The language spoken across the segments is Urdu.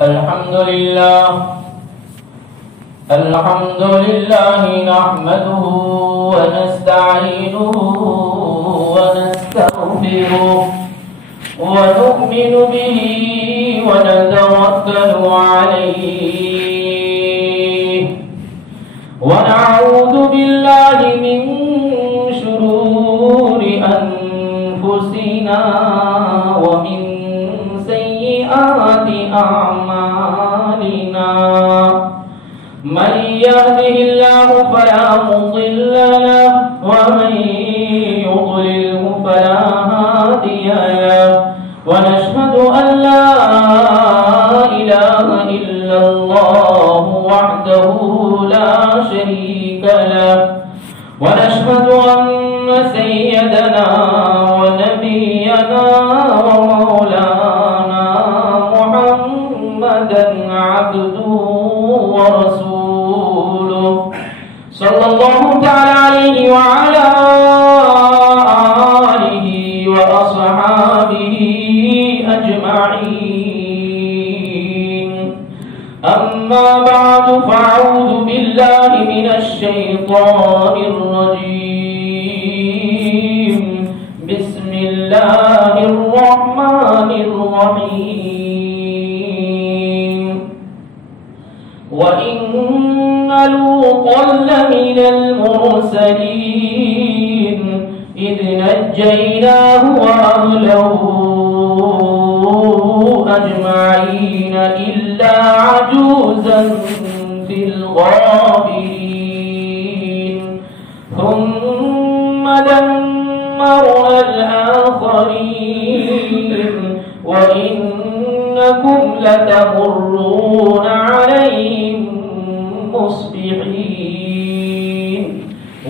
الحمد لله نحمده ونستعينه ونستغفره ونؤمن به ونتوكل عليه ونعوذ بالله من شرور أنفسنا ومن سيئات أعمالنا من يهده الله فلا مضل له ومن يضلله فلا هادي له ونشهد أن لا إله إلا الله وحده لا شريك له ونشهد أن سيدنا ونبينا ومولانا محمدا عبده ورسوله صلى الله تعالى عليه وعلى آله وأصحابه أجمعين أما بعد فأعوذ بالله من الشيطان الرجيم بسم الله الرحمن الرحيم وإن لوطا لمن المرسلين إذ نجيناه وأهله أجمعين إلا عجوزا في الغابرين ثم دمرنا الآخرين وإنكم لتمرون عليهم مصبحين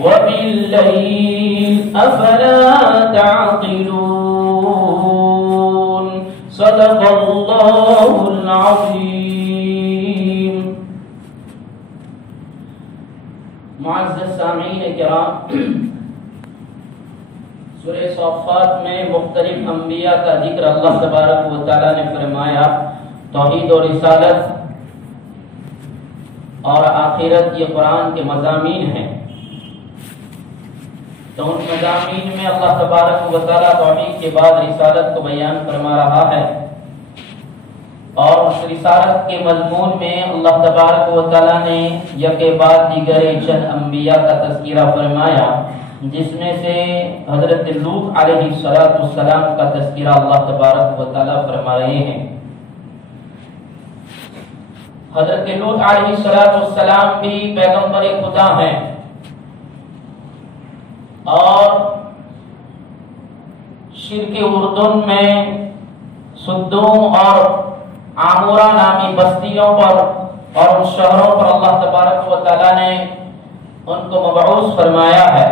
وبالليل أفلا تعقلون صدق الله العظيم. معزز سامعین کرام، سورہ صافات میں مختلف انبیاء کا ذکر اللہ تبارک و تعالیٰ نے فرمایا. توحید و رسالت اور آخرت یہ قرآن کے مضامین ہیں. تو ان مضامین میں اللہ تبارک و تعالیٰ توحید کے بعد رسالت کو بیان فرما رہا ہے، اور اس رسالت کے مضمون میں اللہ تبارک و تعالیٰ نے یکے بعد دیگر چند انبیاء کا تذکرہ فرمایا، جس میں سے حضرت لوط علیہ السلام کا تذکرہ اللہ تبارک و تعالیٰ فرما رہے ہیں. حضرت لوط علیہ السلام بھی پیغمبر خدا ہیں، اور شرق اردن میں سدوم اور عامورہ نامی بستیوں پر اور ان شہروں پر اللہ تبارک و تعالیٰ نے ان کو مبعوث فرمایا ہے.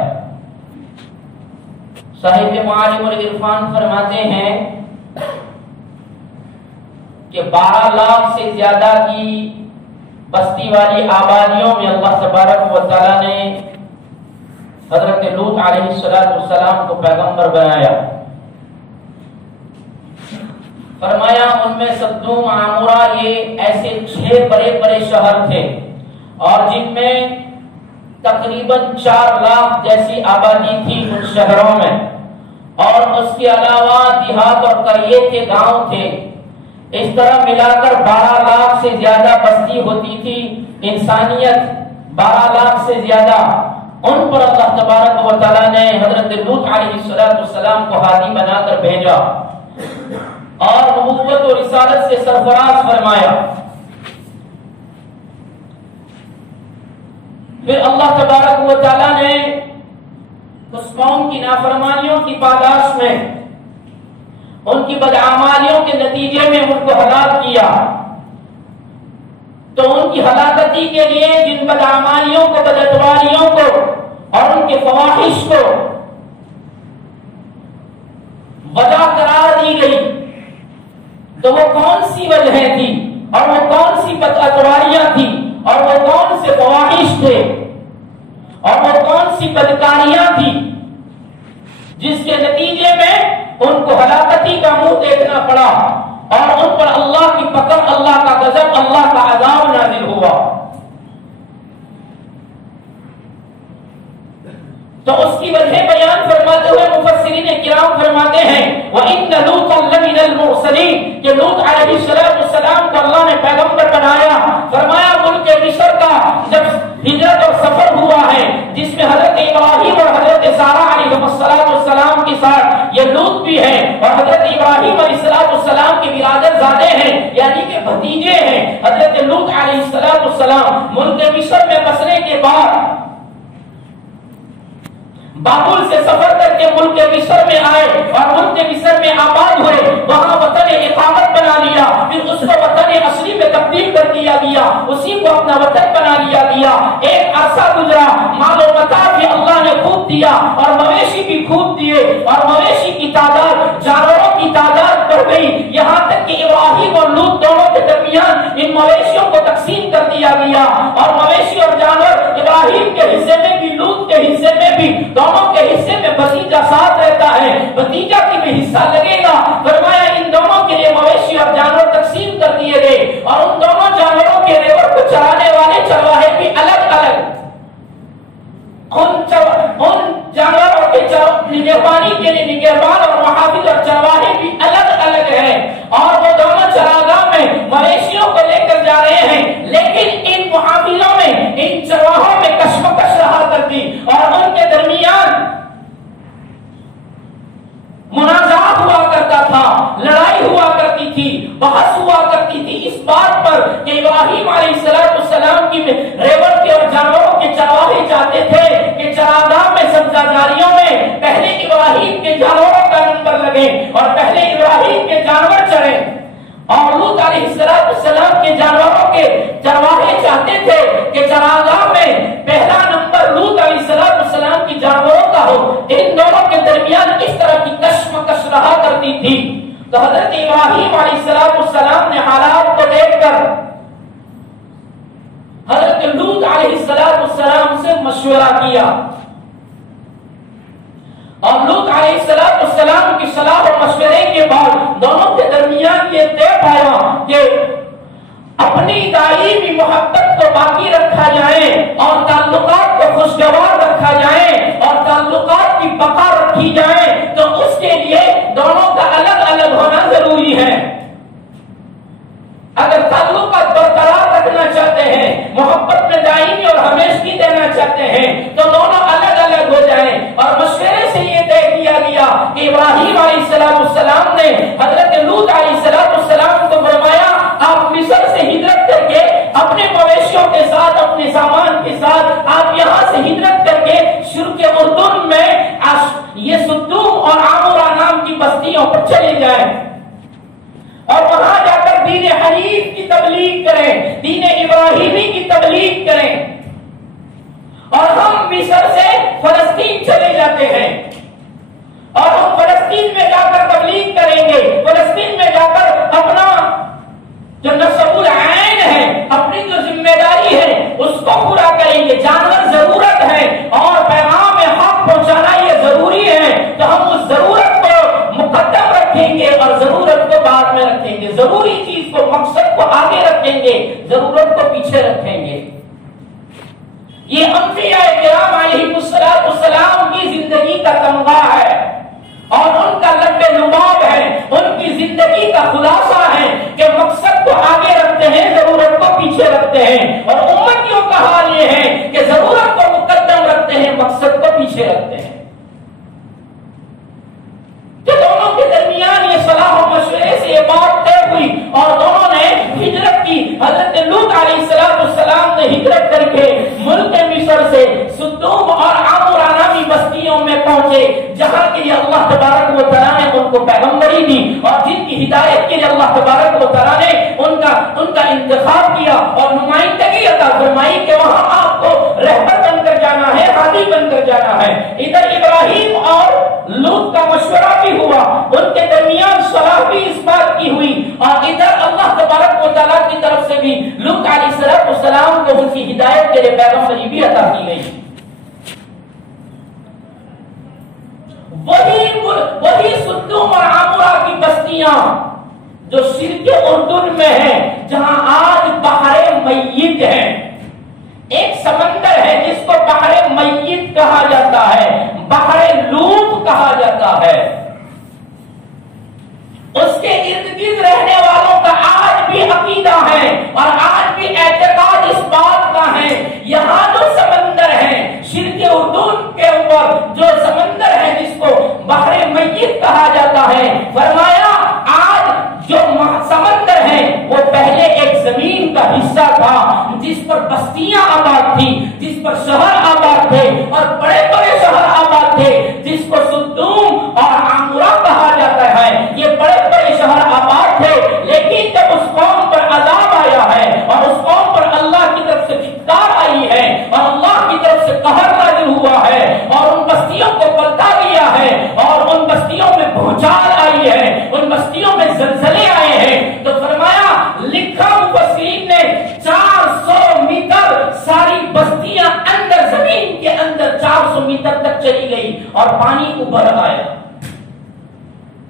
صاحب معالم العرفان فرماتے ہیں کہ 12 لاکھ سے زیادہ کی بستی والی آبادیوں میں اللہ تبارک و تعالیٰ نے حضرت لوط علیہ السلام کو پیغمبر بنایا. فرمایا ان میں سدوم عامورہ یہ ایسے 6 بڑے بڑے شہر تھے، اور جن میں تقریباً 4 لاکھ جیسی آبادی تھی ان شہروں میں، اور اس کے علاوہ دیہات اور قریے کے گاؤں تھے. اس طرح ملا کر 12 لاکھ سے زیادہ بستی ہوتی تھی. انسانیت 12 لاکھ سے زیادہ. ان پر اللہ تبارک و تعالیٰ نے حضرت لوط علیہ السلام کو ہادی بنا کر بھیجا اور نبوت و رسالت سے سرفراز فرمایا. پھر اللہ تبارک و تعالیٰ نے اس قوم کی نافرمانیوں کی پاداش میں، ان کی بدعمالیوں کے نتیجے میں ان کو ہلاک کیا. تو ان کی ہلاکتی کے لیے جن بدعمالیوں کو، بدعتواریوں کو اور ان کے فواحش کو وجہ قرار دی گئی، تو وہ کون سی وجہیں تھی اور وہ کون سی بدعتواریاں تھی اور وہ کون سے فواحش تھے اور وہ کون سی بدکاریاں تھی جس کے نتیجے میں ان کو ہلاکتی کا منہ دیکھنا پڑا. اور ان پر اللہ کی پکڑ، اللہ کا غضب، اللہ کا عذاب نازل ہوا۔ تو اس کی وجہ بیان فرماتے ہوئے مفسرین کرام فرماتے ہیں وَإِنَّ لُوطًا لَمِنَ الْمُرْسَلِينَ کہ لوط علیہ السلام کو اللہ نے پیغمبر بنایا۔ فرمایا ملک مصر کا جب ہجرت اور سفر ہوا ہے جس میں حضرت ابراہیم اور حضرت سارہ علیہ السلام کے ساتھ یہ لوط بھی ہے، اور حضرت ابراہیم علیہ السلام کے برادر زادے ہیں یعنی کہ بھتیجے ہیں حضرت لوط علیہ السلام۔ ملک مصر میں بسنے کے بعد بابل سے سفر کر کے ملک مصر میں آئے اور ملک مصر میں آباد ہوئے، وہاں وطن اقامت بنا لیا، پھر اس کو وطن اصلی میں تبدیل کر دیا گیا، اسی کو اپنا وطن بنا لیا گیا۔ ایک عرصہ گزرا، مال و متاع بھی اللہ نے خوب دیا اور مویشی بھی خوب دیے، اور مویشی کی تعداد، جانوروں کی تعداد بڑھ گئی، یہاں تک کہ ابراہیم اور لوط دونوں کے درمیان ان مویشیوں کو تقسیم کر دیا گیا، اور مویشی اور جانور ابراہیم کے حصے میں بھی لوط کے حصے میں بھی دونوں کے حصے میں بھتیجا ساتھ رہتا ہے، بھتیجا کی بھی حصہ لگے گا۔ فرمایا ان دونوں کے لیے مویشی اور جانور تقسیم کر دیے گئے، اور ان دونوں جانوروں کے ریوڑ کو چرانے والے چرواہے بھی الگ الگ، ان جانوروں کے نگہبانی کے لیے نگہبان اور محافظ اور چرواہے بھی الگ الگ ہیں، اور وہ دونوں چراگاہ میں مویشیوں کو لے کر جا رہے ہیں، لیکن ان محافظوں میں، ان چرواہوں میں کشمکش رہا کرتی، اور ان کے درمیان منازعات ہوا کرتا تھا، لڑائی ہوا کرتی تھی، بحث ہوا کرتی تھی اس بات پر کہ ابراہیم علیہ السلام کی ریوڑ کے اور جانوروں کے چرواہے چاہتے تھے کہ چراگاہ میں سبزہ جاریوں میں پہلے ابراہیم کے جانوروں کا نمبر لگے اور پہلے ابراہیم کے جانور چڑھے، اور لوط علیہ السلام کے جانوروں کے چرواہے چاہتے تھے کہ چراگاہ میں پہلا نمبر لوط علیہ السلام کی جانوروں کا ہو۔ ان دونوں کے درمیان اس طرح کی کشمکش رہا کرتی تھی۔ تو حضرت ابراہیم علیہ السلام نے حالات کو دیکھ کر حضرت لوط علیہ السلام سے مشورہ کیا، اور لوط علیہ السلام کی صلاح و مشورے کے بعد دونوں کے درمیان یہ طے پایا کہ اپنی دائمی محبت کو باقی رکھا جائے اور تعلقات کو خوشگوار رکھا جائے اور تعلقات کی بقا رکھی جائے، تو اس کے لیے دونوں کا الگ الگ ہونا ضروری ہے۔ اگر تعلقات برقرار رکھنا چاہتے ہیں، محبت میں دائمی اور ہمیشگی دینا چاہتے ہیں، تو دونوں الگ الگ ہو جائیں۔ اور مشورے سے یہ طے کیا گیا کہ ابراہیم علیہ السلام نے حضرت لوط علیہ السلام کو فرمایا آپ مصر سے ہجرت کر کے اپنے مویشیوں کے ساتھ، اپنے سامان کے ساتھ آپ یہاں سے ہجرت کر کے شرق اردن میں یہ سدوم اور عامورہ نام کی بستیوں پر چلے جائیں، اور وہاں جا کر دین حنیف کی تبلیغ کریں، دین ابراہیمی کی تبلیغ کریں، اور ہم مصر سے فلسطین چلے جاتے ہیں، اور ہم فلسطین میں جا کر تبلیغ کریں گے، فلسطین میں جا کر اپنا جو نصب العین ہے، اپنی جو ذمہ داری ہے اس کو پورا کریں گے۔ جانور ضرورت ہے اور پیغام حق پہنچانا یہ ضروری ہے، تو ہم اس ضرورت کو مقدم رکھیں گے اور ضرورت کو بعد میں رکھیں گے، ضروری چیز کو، مقصد کو آگے رکھیں گے، ضرورت کو پیچھے رکھیں گے۔ یہ انبیاء کرام علیہ السلام کی زندگی کا تمغہ ہے اور ان کا لب لباب ہے، ان کی زندگی کا خلاصہ ہے کہ مقصد کو آگے رکھتے ہیں، ضرورت کو پیچھے رکھتے ہیں، اور امتیوں کا حال یہ ہے کہ ضرورت کو مقدم رکھتے ہیں، مقصد کو پیچھے رکھتے ہیں۔ کہ دونوں کے درمیان یہ صلاح و مشورے سے یہ بات طے ہوئی اور دونوں نے ہجرت کی۔ حضرت لوط علیہ السلام نے ہجرت کر کے ملک مصر سے سدوم اور عامورہ نامی بستیوں میں پہنچے، جہاں کے لیے اللہ تبارک و تعالیٰ نے ان کو پیغمبری دی اور جن کی ہدایت کے لیے اللہ جو شرک اردن میں ہے، جہاں آج بحر میت ہے، ایک سمندر ہے جس کو بحر میت کہا جاتا ہے، بحر لوط کہا جاتا ہے، اس کے ارد گرد رہنے والوں کا آج بھی عقیدہ ہے اور آج بھی اعتقاد اس بات کا ہے، یہاں جو سمندر ہے شرک اردن کے اوپر جو سمندر ہے جس کو بحر میت کہا جاتا ہے، فرمایا آج جو سمندر ہے وہ پہلے ایک زمین کا حصہ تھا جس پر بستیاں آباد تھی، جس پر شہر آباد تھے اور بڑے بڑے شہر آباد تھے، جس کو سدوم اور عامورہ کہا جاتا ہے، یہ بڑے بڑے شہر آباد تھے، لیکن جب اس قوم پر عذاب آیا ہے اور اس قوم پر اللہ کی طرف سے فٹکار آئی ہے اور اللہ کی طرف سے قہر نازل ہوا ہے اور ان بستیوں کو پلٹا دیا ہے اور ان بستیوں میں بھوچال آئی ہے، ان بستیوں میں زلزلے آئے ہیں، تو فرمایا لکھا مفسرین نے 400 میٹر ساری بستیاں اندر زمین کے اندر 400 میٹر تک چلی گئی اور پانی اوپر آیا،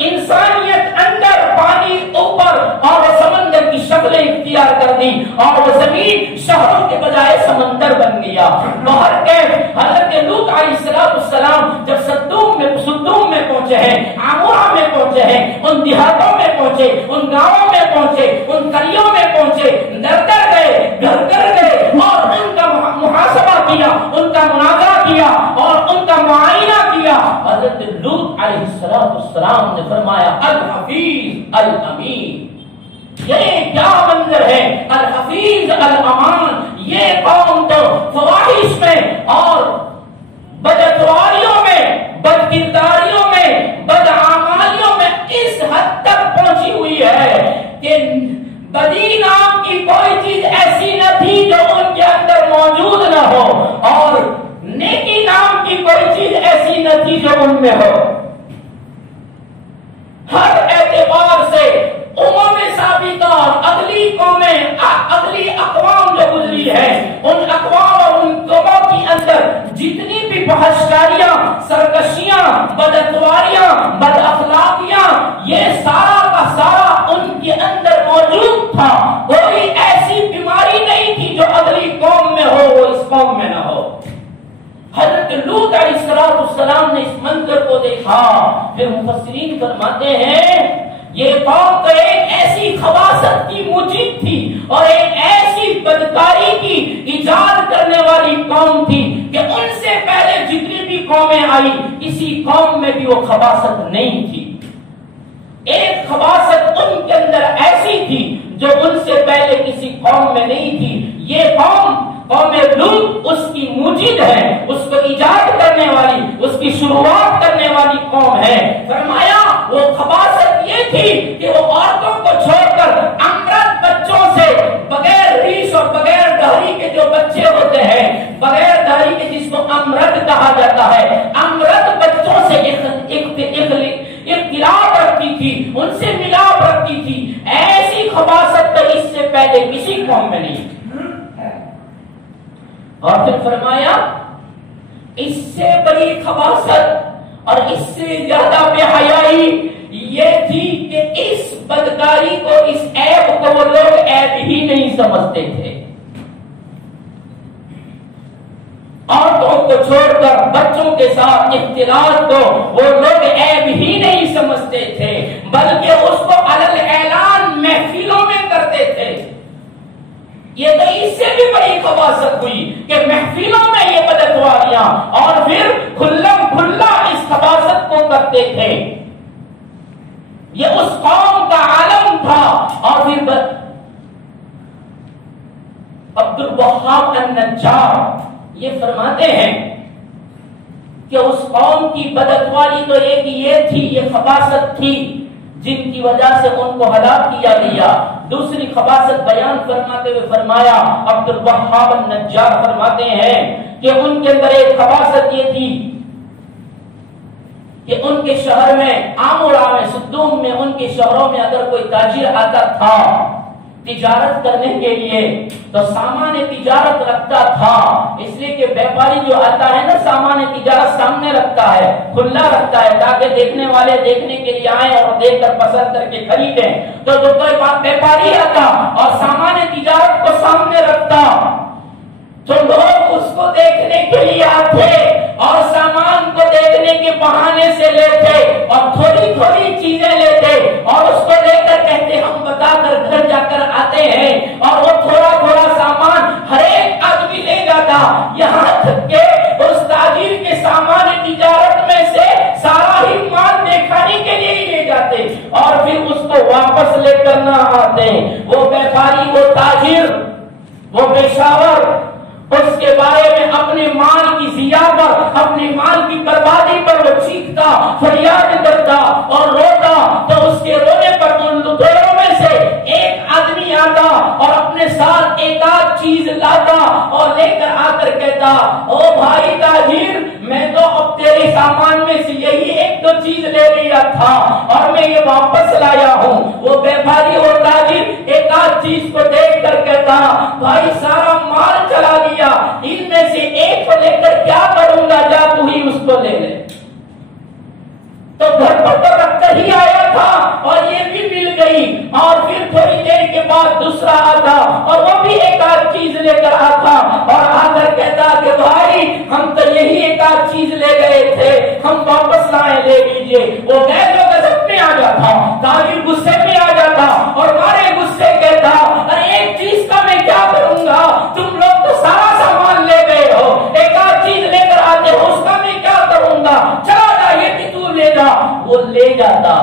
انسانیت اندر پانی اوپر اور وہ سمندر کی شکلیں اختیار کر دی اور وہ زمین شہروں کے بجائے سمندر بن گیا۔ بہر کیف حضرت لوط علیہ السلام جب سدوم میں پہنچے ہیں، عامورہ میں پہنچے ہیں، ان دیہاتوں میں پہنچے، ان گاؤں میں پہنچے، ان قریوں میں پہنچے، در گئے، گھر گئے اور ان کا محاسبہ کیا، ان کا مناظرہ کیا اور ان کا معائنہ کیا۔ حضرت لوط علیہ السلام نے فرمایا الحفیظ الامین، یہ کیا منظر ہے، الحفیظ الامان، یہ قوم تو فواحش میں اور بدعتواریوں میں، بدکرداریوں میں، بدعمالیوں میں اس حد تک پہنچی ہوئی ہے کہ بدی نام کی کوئی چیز ایسی نہ تھی جو ان کے اندر موجود نہ ہو اور نیکی نام کی کوئی چیز ایسی نہ تھی جو ان میں ہو۔ ہر اعتبار سے سابقہ اگلی قومیں، اگلی اقوام جو گزری ہے، ان اقوام اور ان قوموں کے اندر جتنی بھی بہشتاریاں، سرکشیاں، بدعتواریاں، بد اخلاقیاں، یہ سارا کا سارا ان کے اندر موجود تھا، کوئی ایسی بیماری نہیں تھی جو اگلی قوم میں ہو وہ اس قوم میں نہ ہو۔ حضرت لوط علیہ السلام نے اس منظر کو دیکھا، پھر مفسرین فرماتے ہیں یہ قوم تو ایک ایسی خباثت کی موجب تھی اور ایک ایسی بدکاری کی ایجاد کرنے والی قوم تھی کہ ان سے پہلے جتنی بھی قومیں آئی کسی قوم میں بھی وہ خباثت نہیں تھی۔ ایک خباثت ان کے اندر ایسی تھی جو ان سے پہلے کسی قوم میں نہیں تھی۔ یہ قوم لوط اس کی موجد ہے، اس کو ایجاد کرنے والی، اس کی شروعات کرنے والی قوم ہے۔ فرمایا وہ خباثت یہ تھی کہ وہ عورتوں کو چھوڑ کر امرت بچوں سے، بغیر ریش اور بغیر دہری کے جو بچے ہوتے ہیں، بغیر دہری کے جس کو امرت کہا جاتا ہے، امرت بچوں سے اختلاط رکھتی تھی، ان سے ملاپ رکھتی تھی۔ ایسی خباثت تو اس سے پہلے کسی قوم میں نہیں تھی۔ اور پھر فرمایا اس سے بڑی خباثت اور اس سے زیادہ بے حیائی یہ تھی کہ اس بدکاری کو، اس عیب کو وہ لوگ عیب ہی نہیں سمجھتے تھے۔ عورتوں کو چھوڑ کر بچوں کے ساتھ اختلاط کو وہ لوگ عیب ہی نہیں سمجھتے تھے، بلکہ اس کو علل اعلان محفلوں میں کرتے تھے۔ یہ تو اس سے بھی بڑی خباثت ہوئی کہ محفلوں میں یہ بدعتواریاں اور پھر کھلم کھلا اس خباثت کو کرتے تھے۔ یہ اس قوم کا عالم تھا۔ اور پھر عبد الوہاب النجار یہ فرماتے ہیں کہ اس قوم کی بدعتواری تو ایک یہ تھی، یہ خباثت تھی جن کی وجہ سے ان کو ہلاک کیا گیا۔ دوسری خباثت بیان فرماتے ہوئے فرمایا، عبد الوہاب النجار فرماتے ہیں کہ ان کے اندر ایک خباثت یہ تھی کہ ان کے شہر میں، عامورہ میں، سدوم میں، ان کے شہروں میں اگر کوئی تاجر آتا تھا تجارت کرنے کے لیے، تو سامان تجارت رکھتا تھا، اس لیے کہ بیپاری جو آتا ہے نا سامان تجارت سامنے رکھتا ہے، کھلا رکھتا ہے تاکہ دیکھنے والے دیکھنے کے لیے آئیں اور دیکھ کر پسند کر کے خریدیں۔ تو جو کوئی بیپاری آتا اور سامان تجارت کو سامنے رکھتا تو لوگ اس کو دیکھنے کے لیے آتے اور سامان کو دیکھنے کے بہانے سے لیتے اور تھوڑی تھوڑی چیزیں لیتے اور اس کو لے کر کہتے ہم بتا کر گھر جا کر آتے ہیں، اور وہ تھوڑا تھوڑا سامان ہر ایک آدمی لے جاتا، یہاں تک کہ اس تاجر کے سامان تجارت میں سے سارا ہی مال دکھانے کے لیے ہی لے جاتے اور پھر اس کو واپس لے کر نہ آتے۔ وہ بیپاری، وہ تاجر، وہ پیشاور اس کے بارے میں اپنے مال کی ضیاع پر، اپنے مال کی بربادی پر وہ چیختا، فریاد کرتا اور روتا، تو اس کے رونے پر ان لٹیروں میں سے ایک آدمی آتا اور اپنے ساتھ ایک آدھ چیز لاتا اور لے کر آ کر کہتا، او بھائی تاجر، میں تو اب تیرے سامان میں سے یہی ایک دو چیز لے لیا تھا اور میں یہ واپس لایا ہوں۔ وہ بیپاری اور تاجر ایک آدھ چیز کو دیکھ کر کہتا، بھائی سارا مال چلا گیا، ان میں سے ایک کو لے کر کیا کروں گا، جا تو ہی اس کو لے لے۔ تو گھر پر تو رکھ کر ہی آیا تھا اور یہ بھی مل گئی، اور پھر تھوڑی دیر کے بعد دوسرا آتا اور وہ بھی ایک آدھ چیز لے کر آتا اور آ کر کہتا کہ بھائی ہم تو یہی ایک آدھ چیز لے گئے تھے، ہم واپس لائے، لے لیجیے۔ وہ غیر جو غضب میں آ جاتا، تاجر غصے میں آ جاتا اور مارے غصے کہتا، ارے ایک چیز کا میں کیا کروں گا، تم لوگ تو سارا سامان لے گئے ہو، ایک آدھ چیز لے کر آتے ہو، اس کا میں کیا کروں گا، چلا جا یہ بھی تو لے جا۔ وہ لے جاتا،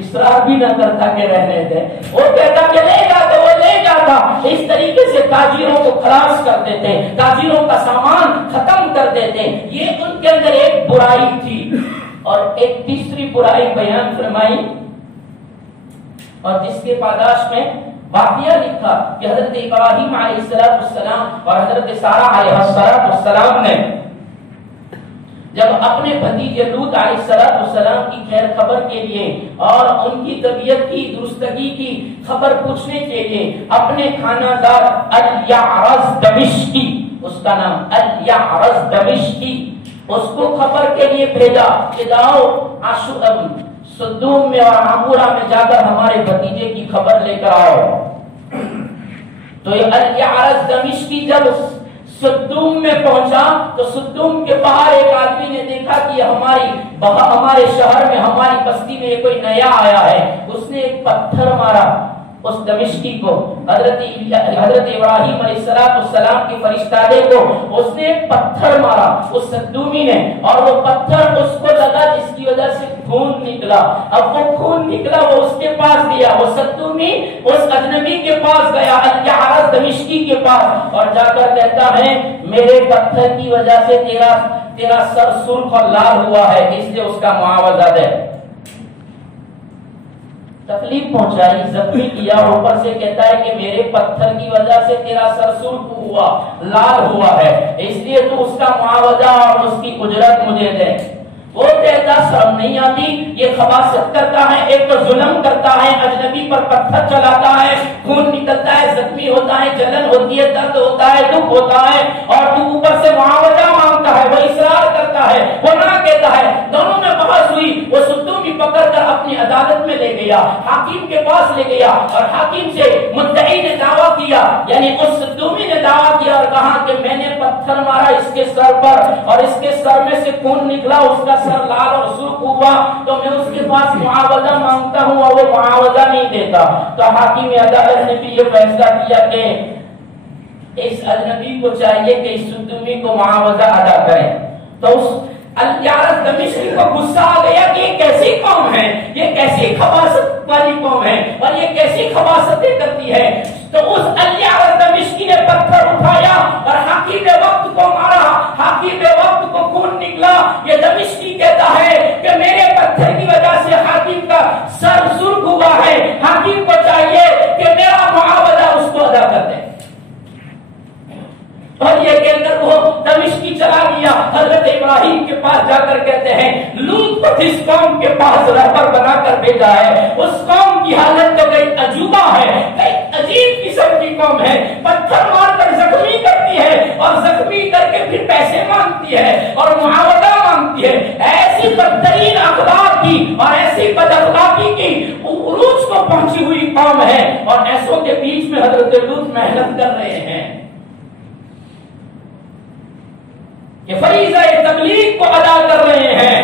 اسرار بھی نہ کرتا کہ رہنے دے، وہ کہتا کہ لے جا تو وہ لے جاتا۔ اس طریقے سے تاجروں کو خلاص کر دیتے، تاجروں کا سامان ختم کر دیتے۔ یہ ان کے اندر ایک برائی تھی۔ اور ایک تیسری برائی بیان فرمائی اور جس کے پاداش میں واقعہ لکھا کہ حضرت ابراہیم علیہ السلام اور حضرت سارہ علیہ السلام نے جب اپنے بھتیجے لوط علیہ السلام کی خیر خبر کے لیے اور ان کی طبیعت کی درستگی کی خبر پوچھنے کے لیے اپنے خانہ دار الیعرز دمشقی، اس کا نام الیعرز دمشقی، اس کو خبر کے لیے بھیجا کہ جاؤ سدوم میں اور عمورہ میں جا کر ہمارے بھتیجے کی خبر لے کر آؤ۔ تو یہ الیعرز دمشقی جب سدوم میں پہنچا تو سدوم کے باہر ایک آدمی نے دیکھا کہ ہمارے شہر میں، ہماری بستی میں کوئی نیا آیا ہے۔ اس نے ایک پتھر مارا اس دمشقی کو، حضرت ابراہیم علیہ السلام کے فرشتادے کو اس نے ایک پتھر مارا اس سدومی نے، اور وہ پتھر اس کو لگا جس کی وجہ سے خون نکلا۔ اب وہ خون نکلا، وہ اس کے پاس گیا، وہ سدومی اس اجنبی کے پاس گیا، الیعرز دمشقی کے پاس، اور جا کر کہتا ہے میرے پتھر کی وجہ سے تیرا سر سرخ اور لال ہوا ہے، اس لیے اس کا معاوضہ دے۔ تکلیف پہنچائی، زخمی کیا، اوپر سے کہتا ہے کہ میرے پتھر کی وجہ سے تیرا سر سرخ ہوا، لال ہوا ہے، اس لیے تو اس کا معاوضہ اور اس کی اجرت مجھے دے۔ وہ کہتا شرم نہیں آتی، یہ خباثت کرتا ہے، ایک تو ظلم کرتا ہے، اجنبی پر پتھر چلاتا ہے، خون نکلتا ہے، زخمی ہوتا ہے، جلن ہوتی ہے، درد ہوتا ہے، دکھ ہوتا ہے، اور تو اوپر سے معاوضہ مانگتا ہے، وہ اصرار کرتا ہے، وہ نہ کہتا ہے۔ دونوں میں بحث ہوئی، وہ سدومی پکڑ کر اپنی عدالت میں لے گیا، حاکم کے پاس لے گیا، اور حاکم سے مدعی نے دعویٰ کیا، یعنی اس سدومی نے دعویٰ کیا اور کہا کہ میں نے پتھر مارا اس کے سر پر اور اس کے سر میں سے خون نکلا، اس کا سر لال اور سرخ ہوا، تو میں اس کے پاس معاوضہ مانگتا ہوں اور وہ معاوضہ نہیں دیتا۔ تو حاکم عدالت نے بھی یہ فیصلہ کیا کہ اس اجنبی کو چاہیے کہ اس سدومی کو معاوضہ ادا کریں۔ تو اس الیعرز دمشقی کو غصہ آ گیا کہ یہ کیسی قوم ہے، یہ کیسی خباثت والی قوم ہے اور یہ کیسی خباثتیں کرتی ہے۔ تو اس الیعرز دمشقی نے پتھر اٹھایا اور حاکم وقت کو مارا، حاکم وقت کو خون نکلا۔ یہ دمشقی کہتا ہے کہ میرے پتھر کی وجہ سے حاکم کا سر سرخ ہوا ہے، حاکم کو چاہیے کہ میرا معاوضہ اس کو ادا کر دے۔ اور یہ کہہ کر وہ دمشقی چلا گیا، حضرت ابراہیم کے پاس جا کر کہتے ہیں لوط کو جس قوم کے پاس رہبر بنا کر بھیجا ہے، اس قوم کی حالت تو کئی عجوبہ ہے، کئی عجیب اور ایسی بد اخلاقی کی عروج کو پہنچی ہوئی قوم ہے، اور ایسوں کے بیچ میں حضرت لوط محنت کر رہے ہیں کہ فریضہ تبلیغ کو ادا کر رہے ہیں،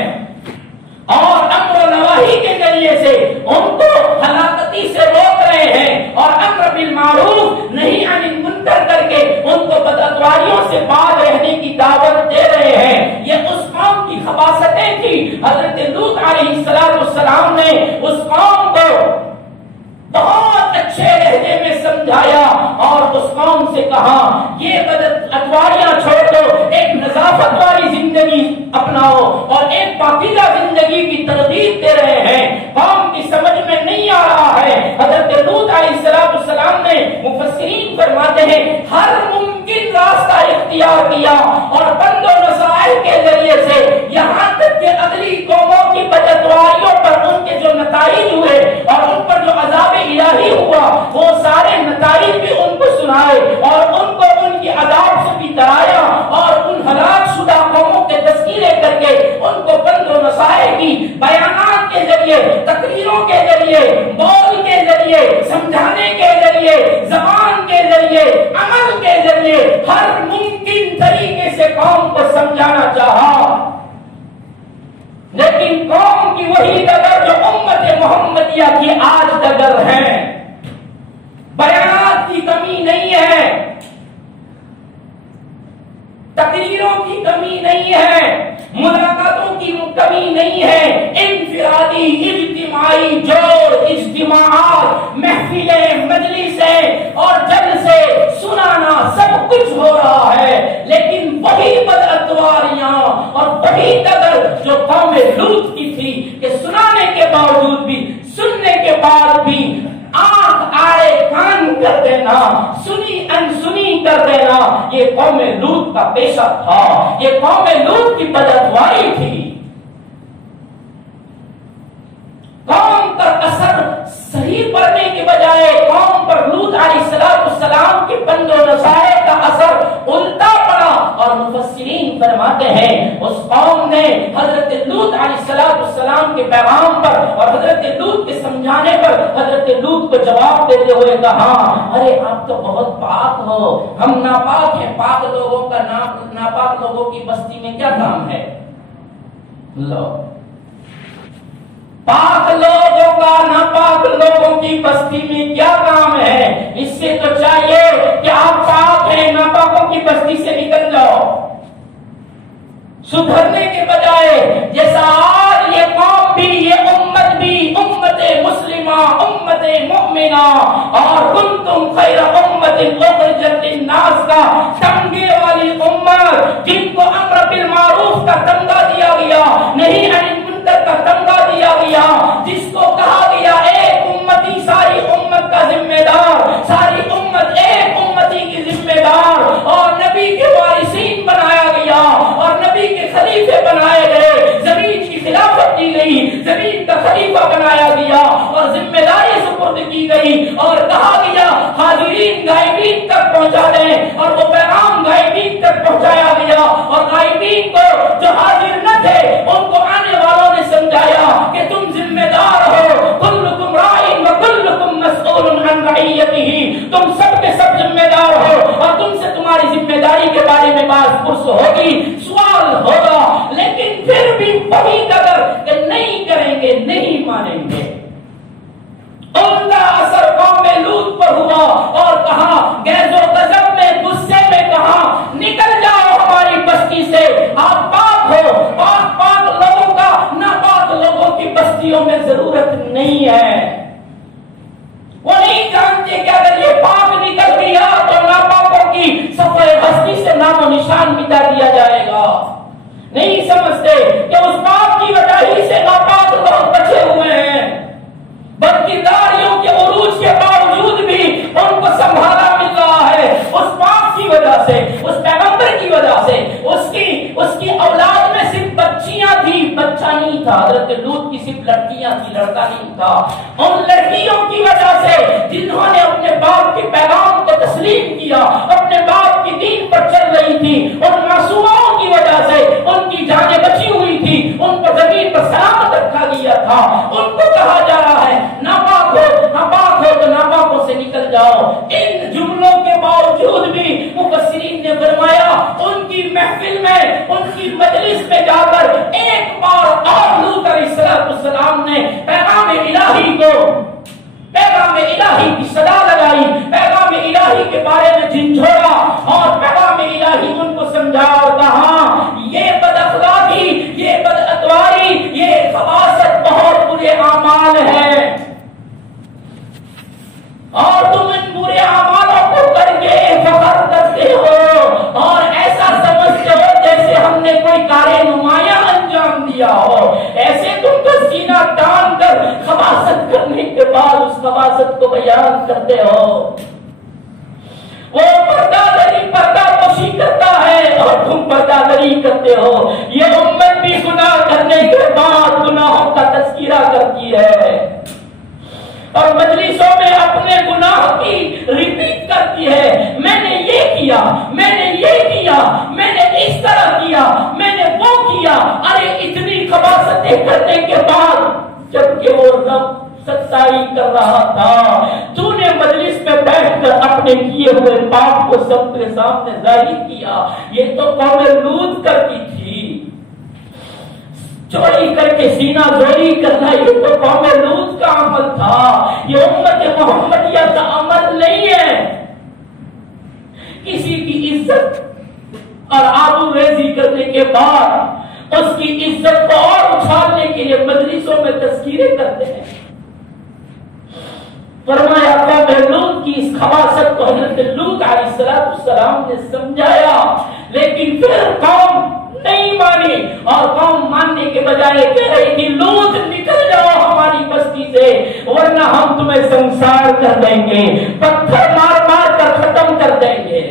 اور امر و نواہی کے ذریعے سے ان کو ہلاکتی سے روک رہے ہیں، اور امر بالمعروف نہی عن المنکر کر کے ان کو بدعتواریوں سے باز رہنے کی دعوت دے رہے ہیں۔ یہ اس قوم کی خباثتیں تھی۔ حضرت لوط علیہ السلام نے اس قوم کو بہت اچھے لہجے میں سمجھایا اور اس قوم سے کہا یہ بدعتواریاں چھوڑ دو، ایک نظافت والی زندگی اپناؤ اور ایک پاکیزہ زندگی کی ترغیب دے رہے ہیں۔ قوم کی سمجھ میں نہیں آ رہا ہے۔ حضرت لوط علیہ السلام نے، مفسرین فرماتے ہیں، ہر ممکن راستہ اختیار کیا اور بند و نصائح کے ذریعے سے یہاں تک کہ اگلی قوموں کی بدعتواریوں پر ان کے جو نتائج ہوئے اور ان پر جو عذاب الہی ہوا وہ سارے نتائج بھی ان کو سنائے اور ان کو ان کی عذاب سے بھی ڈرایا، اور ان ہلاک شدہ قوموں کے تذکیرے کر کے ان کو بند و نصائح کی بیانات کے ذریعے، تقریروں کے ذریعے، بول کے ذریعے، سمجھانے کے ذریعے، زبان کے ذریعے، عمل کے ذریعے ہر ممکن طریقے سے قوم کو سمجھانا چاہا۔ لیکن قوم کی وہی ڈگر جو امت محمدیہ کی آج ڈگر ہے، بیانات کی کمی نہیں ہے، تقریروں کی کمی نہیں ہے، ملاقاتوں کی کمی نہیں ہے، انفرادی اجتماعی جوڑ، اجتماعات، محفلیں، مجلسیں اور جلسے، سنانا سب کچھ ہو رہا ہے، لیکن وہی بدعتواریاں اور وہی ڈگر جو قوم لوط کی تھی کہ سنانے کے باوجود بھی، سننے کے بعد بھی آنکھ آڑے کان کر دینا، سنی انسنی کر دینا، یہ قوم لوط کا پیشہ تھا، یہ قوم لوط کی بدعتواری تھی۔ قوم پر اثر صحیح پڑنے کے بجائے قوم پر لوط علیہ السلام کے بند و نصائح کا اثر الٹا پڑا، اور مفسرین فرماتے ہیں اس قوم نے حضرت لوط علیہ السلام کے پیغام پر اور حضرت لوط کے سمجھانے پر حضرت لوط کو جواب دیتے ہوئے کہا، ارے آپ تو بہت پاک ہو، ہم ناپاک ہیں، پاک لوگوں کا ناپاک لوگوں کی بستی میں کیا کام ہے؟ لو، پاک لوگوں کا ناپاک لوگوں کی بستی میں کیا کام ہے؟ اس سے تو چاہیے کہ آپ پاک ہیں، ناپاکوں کی بستی سے نکل جاؤ۔ سدھرنے کے بجائے جیسا آج یہ قوم بھی، یہ امت بھی، امت مسلمہ، امت مؤمنہ اور کنتم خیر امت اخرجت للناس کا تمغے والی امت، جن کو امر بالمعروف کا تمغہ دیا گیا، نہیں عن المنکر کا تمغہ دیا گیا، جس کو کہا گیا ایک امتی ساری امت کا ذمہ دار، ساری امت ایک امتی کی ذمہ دار، اور نبی کے وارثین بنایا گیا اور نبی کے خلیفے بنائے گئے، زمین کی خلافت دی گئی، زمین کا خلیفہ بنایا گیا اور ذمہ داری سپرد کی گئی، اور کہا گیا حاضرین غائبین تک پہنچا دیں، اور وہ پیغام غائبین تک پہنچایا گیا، اور غائبین کو جو حاضر نہ تھے ان کو آنے والوں نے سمجھایا کہ تم ذمہ دار ہو، کلکم راعٍ وکلکم مسئول عن رعیتہ، تم سب کے سب ذمہ دار ہو اور تم سے تمہاری ذمہ داری کے بارے میں بات پرس ہوگی، سوال ہوگا، لیکن پھر بھی وہی قدر کہ نہیں کریں گے، نہیں مانیں گے۔ ان کا اثر قوم لوط پر ہوا اور کہا، غیظ و غضب میں، غصے میں کہا، نکل جاؤ ہماری بستی سے، آپ پاک ہو، پاک لوگوں کا ناپاک لوگوں کی بستیوں میں ضرورت نہیں ہے۔ وہ نہیں جانتے کہ اگر یہ پاک نکل گیا تو ناپاکوں کی صفحہ ہستی سے نام و نشان مٹا دیا جائے گا۔ نہیں سمجھتے کہ اس پاک کی وجہ ہی سے ناپاک لوگ بچے ہوئے ہیں، بدکرداریوں کے عروج کے باوجود بھی ان کو سنبھالا مل رہا ہے، اس پاک کی وجہ سے، اس پیغمبر کی وجہ سے۔ اس کی اولاد میں صرف بچیاں تھی، بچہ نہیں تھا، حضرت لوط کی صرف لڑکیاں تھی، لڑکا نہیں تھا۔ ان لڑکیوں کی وجہ سے جنہوں نے اپنے باپ کے پیغام کو تسلیم کیا، اپنے باپ کی دین پر چل رہی تھی، ان معصوموں کی وجہ سے ان کی جانیں بچی ہوئی تھی، ان کو زمین پر سلامت رکھا گیا تھا، کے بعد اس خباثت کو بیان کرتے ہو. وہ پردہ پوشی کرتا ہے اور تم پردہ دری کرتے ہو. یہ امت بھی گناہ کرنے کے بعد گناہوں کا تذکرہ کرتی ہے اور مجلسوں میں اپنے گناہ کی ریپیٹ کرتی ہے. میں نے یہ کیا، میں نے یہ کیا، میں نے اس طرح کیا، میں نے وہ کیا. ارے اتنی خباثتیں کرنے کے بعد جبکہ وہ رب ستائی کر رہا تھا، تو نے مجلس میں بیٹھ کر اپنے کیے ہوئے پاپ کو سب کے سامنے ظاہر کیا. یہ تو قوم لوط کرتی تھی. چوری کر کے سینہ زوری کرنا یہ تو قوم لوط کا عمل تھا. یہ امت محمدیہ کا عمل نہیں ہے. کسی کی عزت اور آبرو ریزی کرنے کے بعد اس کی عزت کو اور اچھالنے کے لیے مجلسوں میں تذکیریں کرتے ہیں. فرمایا قوم لوط کی اس خباثت کو حضرت لوط علیہ السلام نے سمجھایا، لیکن پھر قوم نہیں مانی اور قوم ماننے کے بجائے کہہ رہی تھی لوط نکل جاؤ ہماری بستی سے ورنہ ہم تمہیں سنسار کر دیں گے، پتھر مار مار کر ختم کر دیں گے.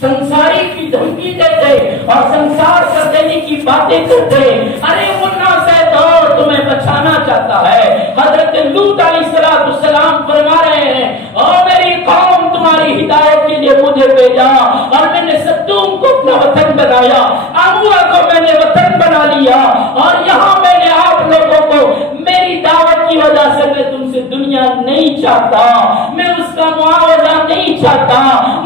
سنساری کی دھمکی دیتے اور سنسار کر دینے کی باتیں کرتے. ارے وہ ناسیدور تمہیں بچانا چاہتا ہے. حضرت لوط علیہ السلام فرما رہے ہیں اور میری قوم تمہاری ہدایت کے لیے مجھے بھیجا اور میں نے سدوم کو اپنا وطن بنایا، عمورہ کو میں نے وطن بنا لیا اور یہاں میں نے آپ لوگوں کو میری دعوت کی وجہ سے میں تم سے دنیا نہیں چاہتا، میں اس کا معاوضہ نہیں چاہتا.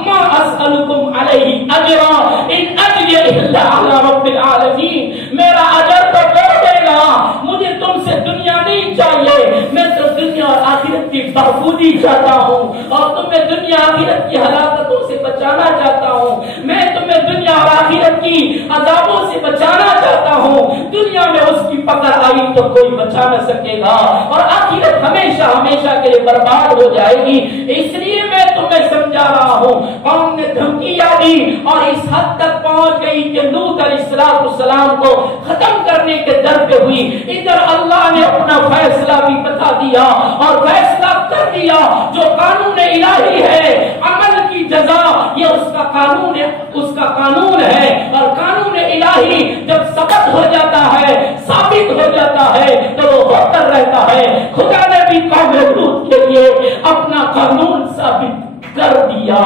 ما اسألکم علیہ اجرا ان اجری الا علی رب العالمین. میرا اجر تو وہ دے گا، مجھے تم سے دنیا نہیں چاہیے. میں تو دنیا اور آخرت کی بہبودی چاہتا ہوں اور تمہیں دنیا آخرت کی ہلاکتوں سے بچانا چاہتا ہوں. میں تمہیں دنیا اور آخرت کی عذابوں سے بچانا چاہتا ہوں. دنیا میں اس کی پکڑ آئی تو کوئی بچا نہ سکے گا اور آخرت ہمیشہ ہمیشہ کے لیے برباد ہو جائے گی. اس لیے میں تمہیں سمجھا رہا ہوں. قوم نے دھمکیاں دی اور اس حد تک پہنچ گئی کہ لوط علیہ السلام کو ختم کرنے کے در پہ ہوئی. ادھر اللہ نے اپنا فیصلہ بھی بتا دیا اور فیصلہ کر دیا. جو قانون الہی ہے عمل کی جزا یہ اس کا قانون ہے، اس کا قانون ہے. اور قانون الہی جب ثبت ہو جاتا ہے، ثابت ہو جاتا ہے تو وہ ہوتا رہتا ہے. خدا نے بھی قوم لوط کے لیے اپنا قانون ثابت کر دیا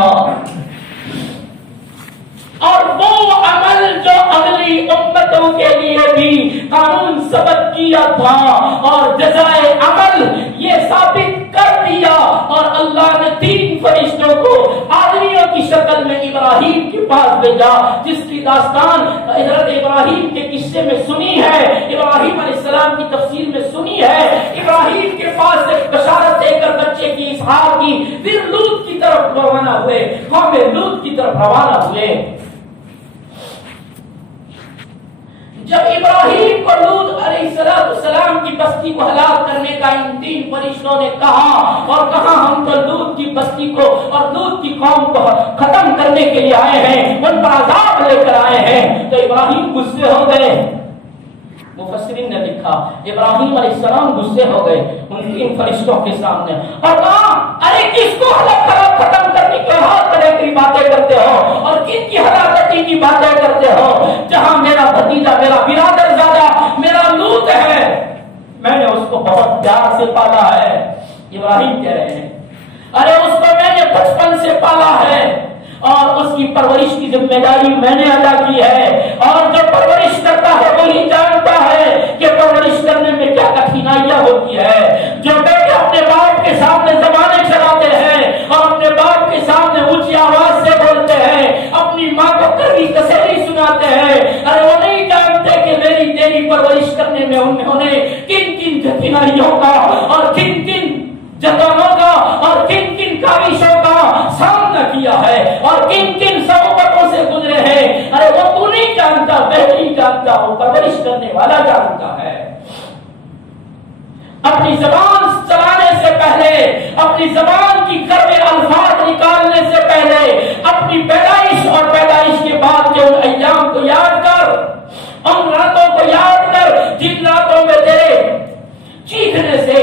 اور وہ عمل جو اگلی امتوں کے لیے بھی قانون ثبت کیا تھا اور جزائے عمل یہ ثابت کر دیا. اور اللہ نے 3 فرشتوں کو آدمیوں کی شکل میں ابراہیم کے پاس بھیجا، جس کی داستان حضرت ابراہیم کے قصے میں سنی ہے، ابراہیم علیہ السلام کی تفسیر میں سنی ہے. ابراہیم کے پاس ایک بشارت دے کر بچے کی اسحاق کی، پھر لوط کی طرف روانہ ہوئے، قوم لوط کی طرف روانہ ہوئے. جب ابراہیم کو لوط علیہ السلام کی بستی کو ہلاک کرنے کا ان 3 فرشتوں نے کہا اور کہا ہم تو لوط کی بستی کو اور لوط کی قوم کو ختم کرنے کے لیے آئے ہیں، ان پر عذاب لے کر آئے ہیں، تو ابراہیم غصے ہو گئے. مفسرین نے لکھا ابراہیم علیہ السلام غصے ہو گئے ان 3 فرشتوں کے سامنے اور کہا ارے کس کو ہلاک ختم کرنے کے ہاتھ طرح کی باتیں کرتے ہو اور کن کی ہلاکتی کی باتیں کرتے ہو، جہاں میرا بھتیجا میرا برادر زادہ میرا لوط ہے، میں نے اس کو بہت پیار سے پالا ہے. ابراہیم کہہ رہے ہیں ارے اس کو میں نے بچپن سے پالا ہے اور اس کی پرورش کی ذمہ داری میں نے ادا کی ہے اور جو پرورش کرتا ہے وہی جانتا ہے کہ پرورش کرنے میں کیا کٹھنائیاں ہوتی ہے. جو بیٹے اپنے باپ کے سامنے زبانیں چلاتے ہیں اور اپنے باپ کے سامنے اونچی آواز سے بولتے ہیں، اپنی ماں کو کڑوی کسیری سناتے ہیں، ارے وہ نہیں جانتے کہ میری تیری پرورش کرنے میں انہوں نے کن کن کٹھنائیوں کا اور کن کن جتنوں کا اور کن کن کاوشوں کا سامنا کیا ہے اور کن کن صعوبتوں سے گزرے ہیں. ارے وہ تو نہیں جانتا، میں نہیں جانتا، وہ پرورش کرنے والا جانتا ہے. اپنی زبان چلانے سے پہلے، اپنی زبان کی کڑوے الفاظ نکالنے سے پہلے اپنی پیدائش اور پیدائش کے بعد کے ان ایام کو یاد کر، ان راتوں کو یاد کر جن راتوں میں تیرے چیخنے سے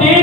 3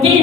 3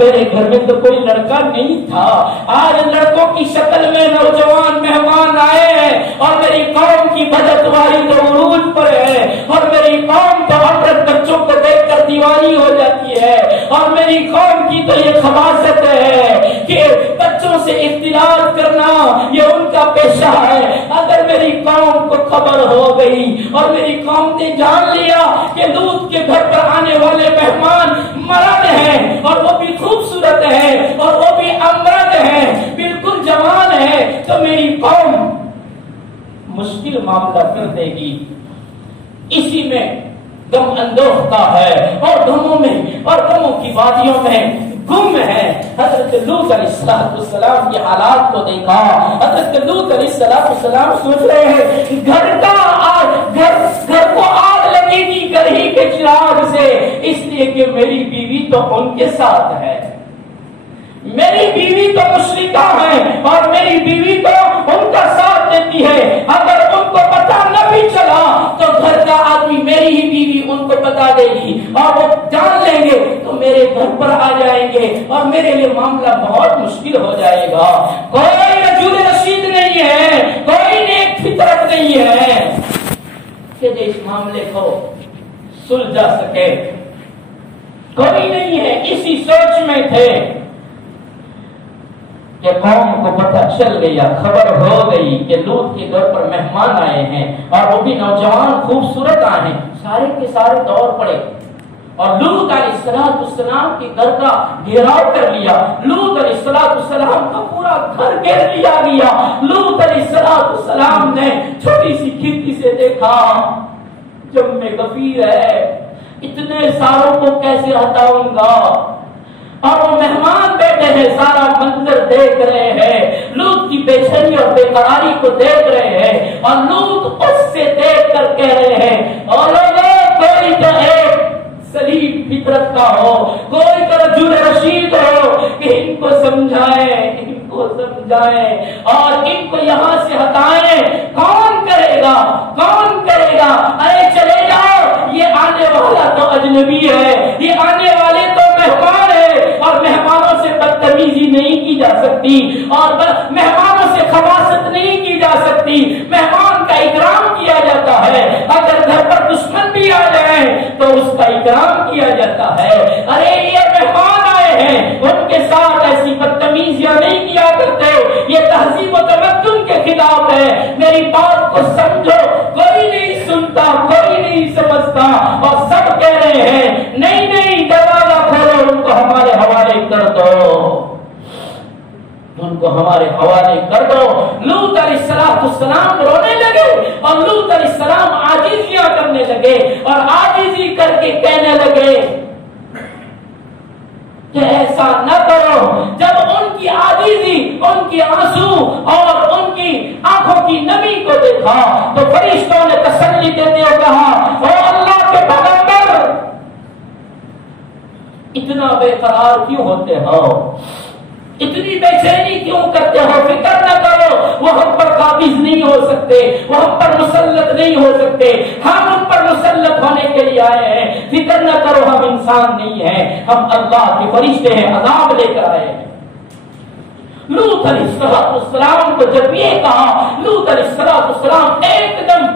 میرے گھر میں تو کوئی لڑکا نہیں تھا، آج لڑکوں کی شکل میں نوجوان مہمان آئے ہیں اور میری قوم کی بدعتواری تو عروج پر ہے اور میری قوم تو عورت بچوں کو دیکھ کر دیوانی ہو جاتی ہے اور میری قوم کی تو یہ خباثت ہے کہ بچوں سے اختلاط کرنا یہ ان کا پیشہ ہے۔ اگر میری قوم کو خبر ہو گئی اور میری قوم نے جان لیا کہ لوط کے گھر پر آنے والے مہمان مرد ہیں اور وہ بھی خوبصورت ہے اور وہ بھی امرد ہے، بالکل جوان ہے، تو میری قوم مشکل معاملہ کر دے گی۔ اسی میں غم اندوختہ ہے اور غموں میں اور غموں کی وادیوں میں گم ہے۔ حضرت لوط علیہ السلام کے حالات کو دیکھا، حضرت لوط علیہ السلام سوچ رہے ہیں گھر کو آگ لگے گی گرہی کے چراغ سے، اس لیے کہ میری بیوی تو ان کے ساتھ ہے، میری بیوی تو مشرکہ ہے اور میری بیوی تو ان کا ساتھ دیتی ہے۔ اگر ان کو پتا نہ بھی چلا تو گھر کا آدمی میری ہی بیوی ان کو بتا دے گی اور وہ جان لیں گے تو میرے گھر پر آ جائیں گے اور میرے لیے معاملہ بہت مشکل ہو جائے گا۔ کوئی رجل رشید نہیں ہے، کوئی نیک فطرت نہیں ہے کہ جو اس معاملے کو سلجھا سکے، کوئی نہیں ہے۔ اسی سوچ میں تھے کہ قوم کو پتہ چل گیا، خبر ہو گئی کہ لوط کے گھر پر مہمان آئے ہیں اور وہ بھی نوجوان خوبصورت آئے ہیں، سارے کے سارے دوڑ پڑے اور لوط علیہ السلام کے گھر کا گھیراؤ کر لیا۔ لوط علیہ السلام کا پورا گھر گھیر لیا گیا۔ لوط علیہ السلام نے چھوٹی سی کھڑکی سے دیکھا جب میں غفیر ہے، اتنے ساروں کو کیسے ہٹاؤں گا، اور وہ مہمان بیٹھے ہیں، سارا منظر دیکھ رہے ہیں، لوط کی بے چینی اور بے قراری کو دیکھ رہے ہیں اور لوط اس سے دیکھ کر کہہ رہے ہیں اور لوگوں کوئی تو ایک سلیم فطرت کا ہو، کوئی تو رجل رشید ہو کہ ان کو سمجھائے اور ان کو یہاں سے ہٹائیں۔ کون کرے گا، کون کرے گا؟ ارے چلے جاؤ، یہ آنے والا تو اجنبی ہے، یہ آنے والے تو مہمان ہے اور مہمانوں سے بدتمیزی نہیں کی جا سکتی اور مہمانوں سے خباثت نہیں کی جا سکتی، مہمان کا اکرام کیا جاتا ہے۔ اگر گھر پر دشمن بھی آ جائیں تو اس کا اکرام کیا جاتا ہے۔ ارے یہ مہمان آئے ہیں، ان کے ساتھ ایسی بدتمیزیاں نہیں کیا کرتے، یہ تہذیب و تمدن کے خلاف ہے۔ میری بات کو سمجھو، کوئی نہیں سنتا، کوئی نہیں سمجھتا اور سب کہہ رہے ہیں نہیں نہیں دروازہ کھولو، ان کو ہمارے حوالے کر دو، ان کو ہمارے حوالے کر دو۔ لوط علیہ السلام رونے لگے اور لوط علیہ السلام عاجزیاں کرنے لگے اور عاجزی کر کے کہنے لگے کہ ایسا نہ کرو۔ جب ان کی عاجزی، ان کی آنسو اور ان کی آنکھوں کی نمی کو دیکھا تو فرشتوں نے تسلی دیتے ہوئے کہا او اللہ کے پیغمبر، اتنا بے قرار کیوں ہوتے ہو، اتنی بے چینی کیوں کرتے ہو؟ فکر نہ کرو، وہ ہم پر قابض نہیں ہو سکتے، وہ ہم پر مسلط نہیں ہو سکتے، ہم ان پر مسلط ہونے کے لیے آئے ہیں۔ فکر نہ کرو، ہم انسان نہیں ہیں، ہم اللہ کے فرشتے ہیں، عذاب لے کر آئے ہیں۔ لوط علیہ السلام کو جب یہ کہا، لوط علیہ السلام ایک دم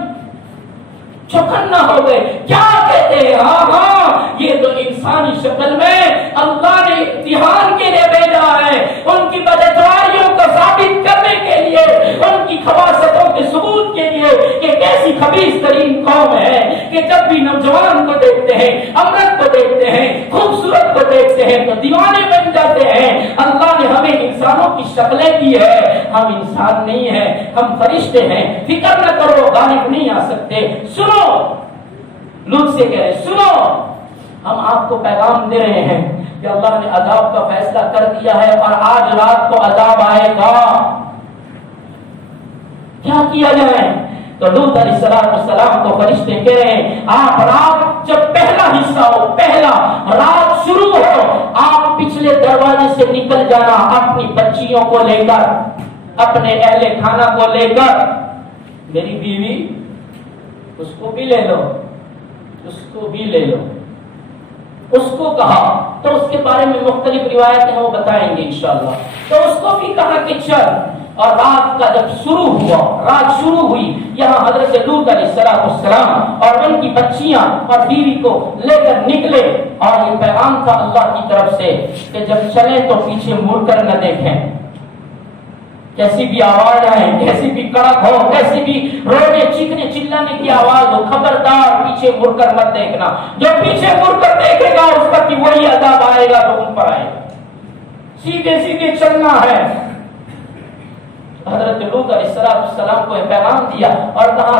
چوکنا ہو گئے۔ کیا کہتے ہیں؟ ہاں یہ تو انسانی شکل میں اللہ نے امتحان کے لیے بھیجا ہے، ان کی بدعتواریوں کو ثابت کرنے کے لیے، ان کی خباثتوں کے ثبوت کے لیے کہ کیسی خبیث ترین قوم ہے کہ جب بھی نوجوان کو دیکھتے ہیں، امرت کو دیکھتے ہیں، خوبصورت کو دیکھتے ہیں تو دیوانے بن جاتے ہیں۔ اللہ نے ہمیں انسانوں کی شکلیں دی ہے، ہم انسان نہیں ہیں، ہم فرشتے ہیں، فکر نہ کرو، غالب نہیں آ سکتے۔ سنو، لوط سے کہہ رہے سنو، ہم آپ کو پیغام دے رہے ہیں کہ اللہ نے عذاب کا فیصلہ کر دیا ہے اور آج رات کو عذاب آئے گا، کیا کیا جائے؟ تو لوط علیہ السلام کو فرشتے کہہ رہے ہیں آپ رات جب پہلا حصہ ہو، پہلا رات شروع ہو، آپ پچھلے دروازے سے نکل جانا اپنی بچیوں کو لے کر، اپنے اہل خانہ کو لے کر، میری بیوی اس کو بھی لے لو، اس کو بھی لے لو، اس کو کہا تو اس کے بارے میں مختلف روایتیں ہیں، وہ بتائیں گے انشاءاللہ. تو اس کو بھی کہا کہ چل. اور رات کا جب شروع ہوا، رات شروع ہوئی، یہاں حضرت لوط علیہ السلام اور ان کی بچیاں اور بیوی کو لے کر نکلے. اور یہ پیغام تھا اللہ کی طرف سے کہ جب چلیں تو پیچھے مڑ کر نہ دیکھیں. کیسی بھی آواز آئے، کیسی بھی کڑک ہو، کیسی بھی رونے چیخنے چلانے کی آواز ہو، خبردار پیچھے مڑ کر مت دیکھنا. جو پیچھے مڑ کر دیکھے گا اس پر بھی وہی عذاب آئے گا جو ان پر آئے گا. سیدھے سیدھے چلنا ہے. حضرت لوط علیہ السلام کو پیغام دیا اور کہا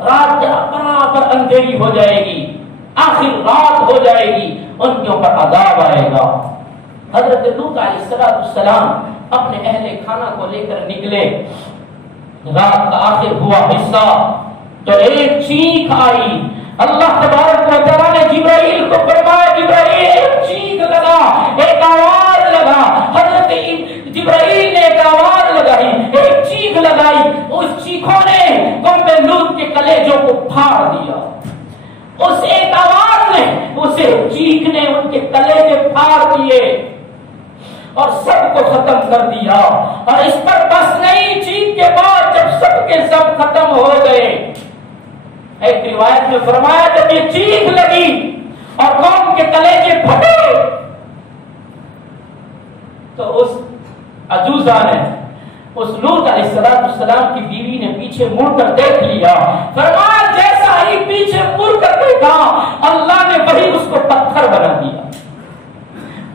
رات برابر اندھیری ہو جائے گی، آخر رات ہو جائے گی، ان کے اوپر عذاب آئے گا. حضرت لوط علیہ السلام اپنے اہل خانہ کو لے کر نکلے. رات کا آخر ہوا حصہ تو ایک چیخ آئی. اللہ تبارک و تعالیٰ نے جبرائیل کو فرمایا جبرائیل ایک چیخ لگا، ایک آواز لگا. حضرت جبرائیل نے ایک آواز لگائی، ایک چیخ لگائی. اس چیخوں نے قوم لوط کے کلیجوں کو پھاڑ دیا. اس ایک آواز نے، اسے چیخ نے ان کے کلیجے پھاڑ دیے اور سب کو ختم کر دیا. اور اس پر بس نہیں، چیخ کے بعد جب سب کے سب ختم ہو گئے، ایک روایت میں فرمایا جب یہ چیخ لگی اور قوم کے کلیجے پھٹے تو اس عجوزہ نے، اس لوط علیہ السلام کی بیوی نے پیچھے مڑ کر دیکھ لیا. فرمایا جیسا ہی پیچھے مڑ کر دیکھا اللہ نے وہی اس کو پتھر بنا دیا،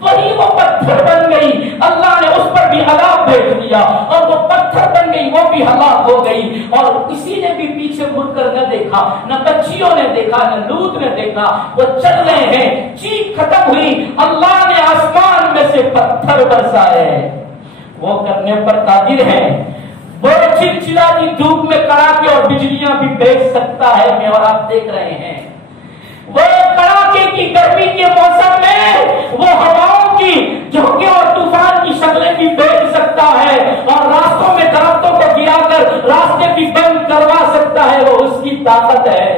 وہی وہ پتھر بن گئی. اللہ نے اس پر بھی عذاب بھیج دیا اور وہ پتھر بن گئی، وہ بھی ہلاک ہو گئی. اور کسی نے بھی پیچھے مڑ کر نہ دیکھا، نہ بچیوں نے دیکھا، نہ لوط نے دیکھا. وہ چل رہے ہیں، چیخ ختم ہوئی، اللہ نے آسمان میں سے پتھر برسائے. وہ کرنے پر قادر ہے. وہ چلچلاتی دھوپ میں کڑاکے اور بجلیاں بھی بھیج سکتا ہے. میں اور آپ دیکھ رہے ہیں وہ کڑاکے کی گرمی کے موسم میں وہ ہواؤں کی جھونکے اور طوفان کی شکلیں بھی بھیج سکتا ہے اور راستوں میں درختوں کو گرا کر راستے بھی بند کروا سکتا ہے. وہ اس کی طاقت ہے.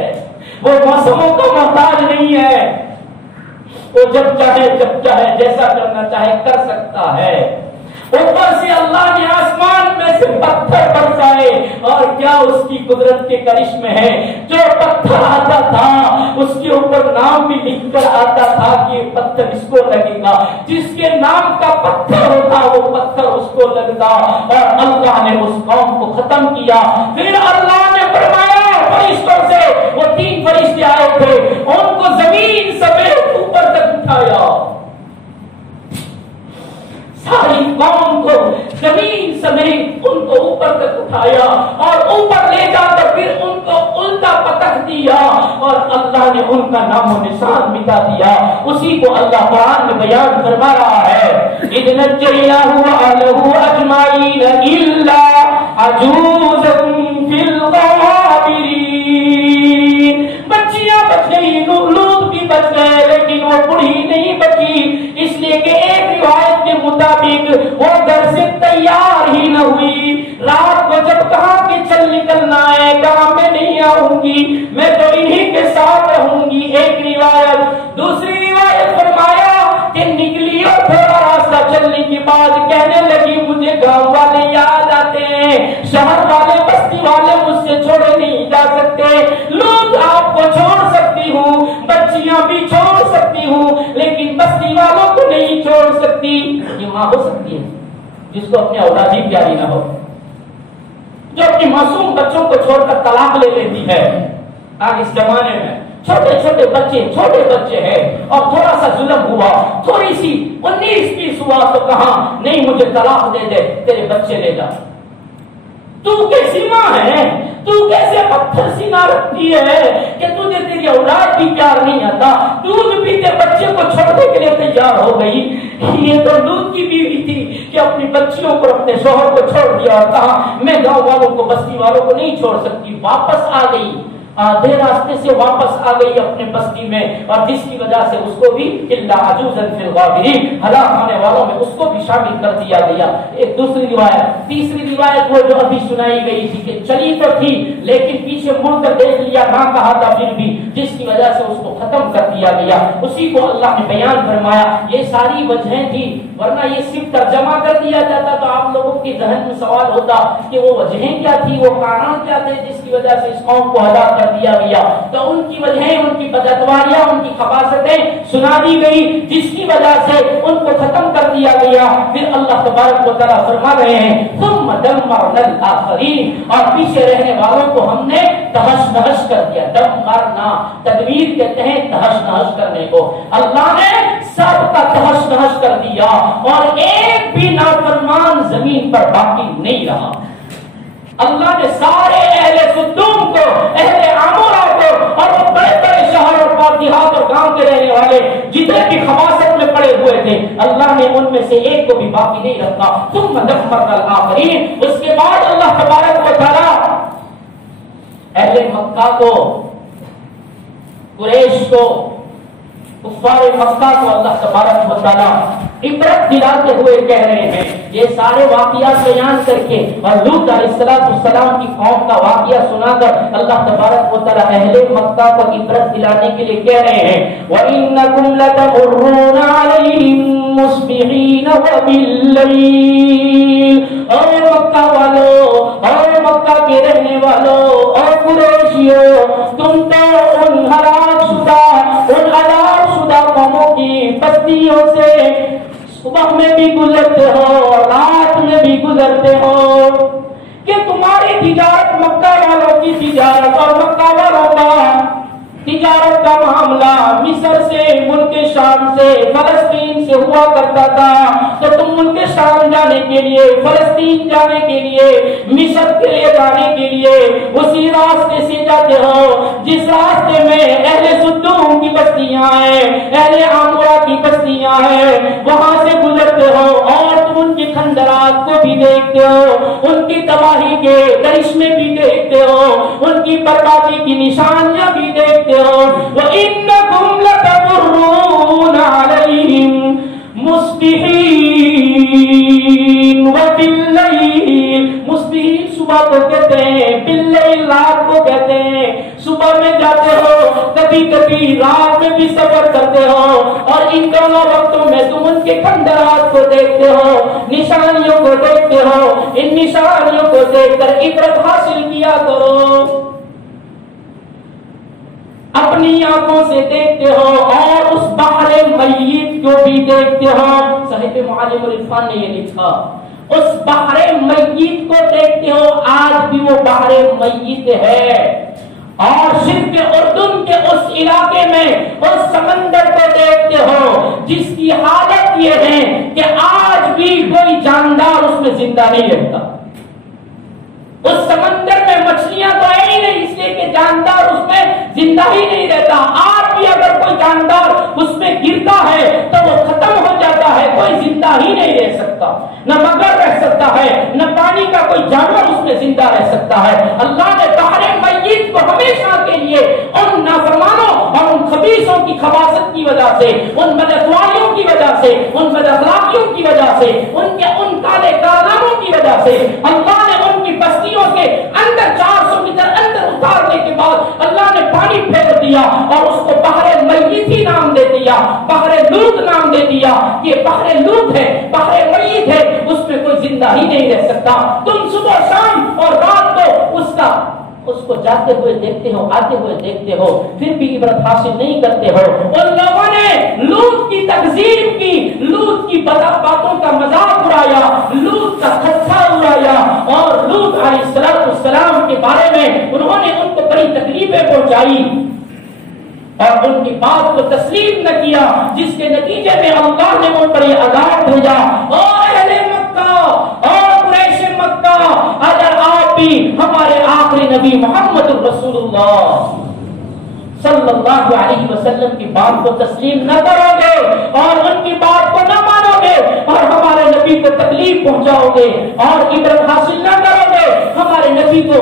وہ موسموں کا محتاج نہیں ہے. وہ جب چاہے جیسا کرنا چاہے کر سکتا ہے. اوپر سے اللہ نے آسمان میں سے پتھر برسائے اور کیا اس کی قدرت کے کرشمے ہے. جو پتھر آتا تھا اس کے اوپر نام بھی لکھ کر آتا تھا کہ یہ پتھر اس کو لگے گا. جس کے نام کا پتھر ہوتا وہ پتھر اس کو لگتا. اور اللہ نے اس قوم کو ختم کیا. پھر اللہ نے فرمایا فرشتوں سے، وہ 3 فرشتے آئے تھے، ان کو زمین سمیت اوپر تک اٹھایا. ساری قوم کو زمین سمیت ان کو اوپر تک اٹھایا اور اوپر لے جا کر پھر ان کو الٹا پٹک دیا اور اللہ نے ان کا نام و نشان مٹا دیا. اسی کو اللہ قرآن میں بیان فرما رہا ہے اذ نجیناہ وأہلہ اجمعین الا عجوزا فی الغابرین. بچیاں بچ گئی، لوط بھی بچ گئے، لیکن وہ بوڑھی نہیں بچی، اس لیے کہ ایک روایت کے مطابق وہ گھر سے تیار ہی نہ ہوئی. رات کو جب کہا کہ چل نکلنا ہے، کہا میں نہیں آؤں گی، میں تو انہی کے ساتھ رہوں گی. ایک روایت. دوسری روایت فرمایا کہ نکلی اور تھوڑا راستہ چلنے کے بعد کہنے لگی مجھے گاؤں والے یاد آتے ہیں، شہر والے بستی والے مجھ سے چھوڑے نہیں جا سکتے. لوگ آپ کو چھوڑ سکتی ہوں، بچیاں بھی چھوڑ سکتی ہوں، لیکن بستی والوں کو نہیں چھوڑ سکتی. یہ ماں ہو سکتی ہے جس کو اپنے اولاد ہی پیاری نہ ہو، جو اپنے معصوم بچوں کو چھوڑ کر طلاق لے لیتی ہے. آج اس زمانے میں چھوٹے بچے ہیں اور تھوڑا سا ظلم ہوا، تھوڑی سی 19-20 ہوا تو کہا نہیں مجھے طلاق دے دے، تیرے بچے لے جا. تو کیسی ماں ہے؟ تو کیسے پتھر سینہ رکھتی ہے کہ تجھے تیری اولاد بھی پیار نہیں آتا، دودھ پیتے بچے کو چھوڑنے کے لیے تیار ہو گئی. یہ تو لوط کی بیوی تھی کہ اپنی بچیوں کو اپنے شوہر کو چھوڑ دیا اور کہا میں گاؤں والوں کو بستی والوں کو نہیں چھوڑ سکتی. واپس آ گئی آدھے راستے سے واپس آ گئی اپنے بستی میں، اور جس کی وجہ سے اس کو بھی الا عجوزا فی الغابرین، ہلاک ہونے والوں میں اس کو بھی شامل کر دیا گیا۔ ایک دوسری روایت، تیسری روایت وہ جو ابھی سنائی گئی تھی کہ چلی تو تھی لیکن پیچھے مڑ کر دیکھ لیا، نہ کہا تھا پھر بھی، جس کی وجہ سے اس کو ختم کر دیا گیا۔ اسی کو اللہ نے بیان فرمایا۔ یہ ساری وجہیں تھی، ورنہ یہ صرف ترجمہ کر دیا جاتا تو آپ لوگوں کے ذہن میں سوال ہوتا کہ وہ وجہیں کیا تھی، وہ کارن کیا تھے جس کی وجہ سے اس قوم کو ہلاک کر دیا گیا۔ تو ان کی وجہیں، ان کی بدعتواریاں، ان کی خباثتیں سنا دی گئی جس کی وجہ سے ان کو ختم کر دیا گیا۔ پھر اللہ تبارک و تعالیٰ فرما رہے ہیں ثم دمرنا الآخرین، اور پیچھے رہنے والوں کو ہم نے تہش نہش کر دیا۔ دمرنا، تدمیر کہتے ہیں تہش نہش کرنے کو۔ اللہ نے سب کا تہش نہش کر دیا اور ایک بھی نافرمان زمین پر باقی نہیں رہا۔ اللہ نے سارے اہل صدوم کو، اہل عمورہ کو، اور وہ بڑے بڑے شہر اور دیہات اور گاؤں کے رہنے والے جتنے بھی خباثت میں پڑے ہوئے تھے، اللہ نے ان میں سے ایک کو بھی باقی نہیں رکھا۔ ثم دمرنا الآخرین، اس کے بعد اللہ تبارک و تعالیٰ اہل مکہ کو، قریش کو، کفار مکہ کو اللہ تبارک و تعالیٰ عبرت دلاتے ہوئے کہہ رہے ہیں۔ یہ سارے واقعات بیان کر کے اور لوط علیہ السلام کی قوم کا واقعہ سنا کر اللہ تبارک و تعالیٰ اہل مکہ کو عبرت دلانے کے لیے کہہ رہے ہیں وَإِنَّكُمْ لَتَمُرُّونَ عَلَيْهِمْ مُصْبِحِينَ وَبِاللَّيْلِ، اور مکہ والوں، اور مکہ کے رہنے والوں، اور قریشیوں، تم تو ان ہلاک شدہ، ان ہلاک شدہ قوموں کی بستیوں سے صبح میں بھی گزرتے ہو، رات میں بھی گزرتے ہو، کہ تمہاری تجارت مکہ والوں کی تجارت اور مکہ والوں کا تجارت کا معاملہ مصر سے، ملک شام سے، فلسطین سے ہوا کرتا تھا، تو تم ملک شام جانے کے لیے، فلسطین جانے کے لیے، مصر کے لیے جانے کے لیے اسی راستے سے جاتے ہو جس راستے میں اہل صدوم کی بستیاں ہیں، اہل عمورہ کی بستیاں ہیں، وہاں سے گزرتے ہو، اور تم ان کے کھنڈرات کو بھی دیکھتے ہو، ان کی تباہی کے کرشمے بھی دیکھتے ہو، ان کی بربادی کی نشانیاں بھی دیکھتے ہو۔ وَإِنَّكُمْ لَتَمُرُّونَ عَلَيْهِمْ مُصْبِحِينَ وَبِاللَّيْلِ، مصبحین صبح کو کہتے ہیں، باللیل رات کو کہتے ہیں۔ صبح میں جاتے ہو، کبھی کبھی رات میں بھی سفر کرتے ہو، اور ان دونوں وقتوں میں تم ان کے کھنڈرات کو دیکھتے ہو، نشانیوں کو دیکھتے ہو۔ ان نشانیوں کو دیکھ کر عبرت حاصل کیا کرو، اپنی آنکھوں سے دیکھتے ہو، اور اس بحر میت کو بھی دیکھتے ہو۔ صاحب معالم العرفان نے یہ لکھا، اس بحر میت کو دیکھتے ہو، آج بھی وہ بحر میت ہے، اور شرق اردن کے اس علاقے میں اس سمندر کو دیکھتے ہو جس کی حالت یہ ہے کہ آج بھی کوئی جاندار اس میں زندہ نہیں رہتا۔ اس سمندر میں مچھلیاں تو ہے ہی نہیں، اس لیے کہ جاندار اس میں زندہ ہی نہیں رہتا۔ آج بھی اگر کوئی جاندار اس میں گرتا ہے تو وہ ختم ہو جاتا ہے، کوئی زندہ ہی نہیں رہ سکتا، نہ مگر رہ سکتا ہے، نہ پانی کا کوئی جانور اس میں زندہ رہ سکتا ہے۔ اللہ نے بحر میت کو ہمیشہ کے لیے ان نافرمانوں اور ان خبیثوں کی خباثت کی وجہ سے، ان بدعتواریوں کی وجہ سے، ان بداخلاقیوں کی وجہ سے، ان کالے کارناموں کی وجہ سے اللہ نے ان کی بستیوں کے اندر 400 میٹر اندر اتارنے کے بعد اللہ نے پانی پھینک دیا اور اس کو بحر میت ہی نام دے دیا، بحر لوط نام دے دیا۔ یہ بحر لوط ہے، بحر میت ہے، اس میں کوئی زندہ ہی نہیں رہ سکتا۔ تم صبح شام اور رات کو اس کو جاتے ہوئے دیکھتے ہو، آتے ہوئے دیکھتے ہو، پھر بھی عبرت حاصل نہیں کرتے ہو۔ ان لوگوں نے لوط کی تکذیب کی، لوط کی باتوں کا مذاق اڑایا، لوط کا خطہ اڑایا، اور لوط علیہ السلام کے بارے میں انہوں نے ان کو بڑی تکلیفیں پہنچائی اور ان کی بات کو تسلیم نہ کیا، جس کے نتیجے میں اللہ نے ان پر یہ عذاب بھیجا۔ اور اہل مکہ اور قریش مکہ، اگر آپ بھی ہمارے آخری نبی محمد رسول اللہ صلی اللہ علیہ وسلم کی بات کو تسلیم نہ کرو گے اور ان کی بات کو نہ مانو گے اور ہمارے نبی کو تکلیف پہنچاؤ گے اور عبرت حاصل نہ کرو گے، ہمارے نبی کو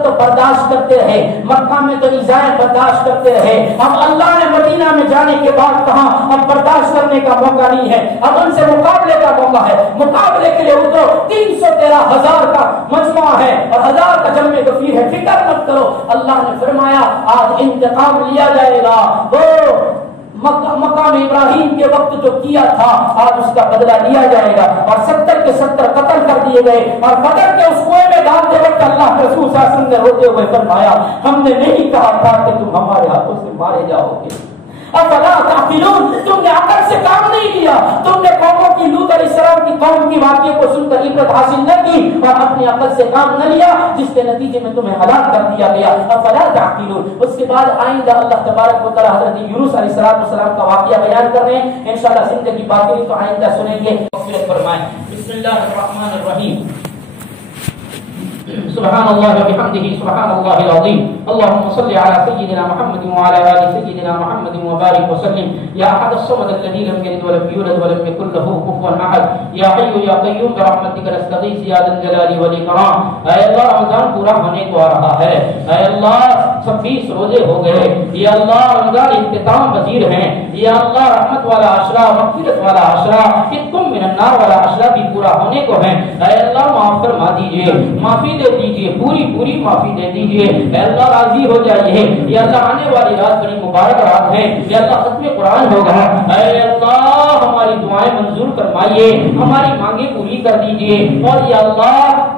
تک تو برداشت کرتے رہے, مکہ میں تو ایذائیں برداشت کرتے رہے, اب اللہ نے مدینہ میں جانے کے بعد کہا اب برداشت کرنے کا موقع نہیں ہے, اب ان سے مقابلے کا موقع ہے. مقابلے کے لیے اترو, 313,000 کا مجموعہ ہے اور 1000 کا جمع کثیر ہے, فکر مت کرو. اللہ نے فرمایا آج انتقام لیا جائے گا, وہ مقام ابراہیم کے وقت جو کیا تھا آج اس کا بدلہ لیا جائے گا. اور 70 کے 70 قتل کر دیے گئے, اور بدر کے اس کنویں میں ڈالتے وقت اللہ کے رسول صلی اللہ علیہ وسلم نے روتے ہوئے فرمایا ہم نے نہیں کہا تھا کہ تم ہمارے ہاتھوں سے مارے جاؤ گے. افلا تعقلون, تم نے عقل سے کام نہیں لیا, تم نے قوموں کی لوط علیہ السلام کی قوم کی واقعے کو سن کر عبرت حاصل نہ کی اور اپنی عقل سے کام نہ لیا, جس کے نتیجے میں تمہیں ہلاک کر دیا گیا. افلا تعقلون. اس کے بعد آئندہ اللہ تبارک و تعالی حضرت یونس علیہ السلام کا واقعہ بیان کر رہے ہیں. انشاءاللہ زندگی باقی تو آئندہ سنیں گے. فرمائیں بسم اللہ الرحمن الرحیم. سبحان اللہ وبحمدہ سبحان اللہ العظیم. اللهم صل على سيدنا محمد وعلى آل سيدنا محمد وبارك وسلم. يا أحد الصمد الذي لم يلد ولم يولد ولم يكن له كفوا أحد. يا حي يا قيوم برحمتك نستغيث يا ذا الجلال والإكرام. اے اللہ رمضان پورا ہونے کو آ رہا ہے, اے اللہ 26 روزے ہو گئے, یا اللہ رمضان اختتام پذیر ہیں, یا اللہ رحمت والا عشرہ, مغفرت والا عشرہ, اتقم من النار والا عشرہ بھی پورا ہونے کو ہے. اے اللہ معاف فرما دیجئے, معافی دے دیجئے, پوری معافی دے دیجئے. اے اللہ راضی ہو جائیے. یا اللہ آنے والی رات بڑی مبارک رات ہے, یا اللہ ختم قرآن ہوگا. اے اللہ ہماری دعائیں منظور فرمائیے, ہماری مانگیں پوری کر دیجئے, اور یا اللہ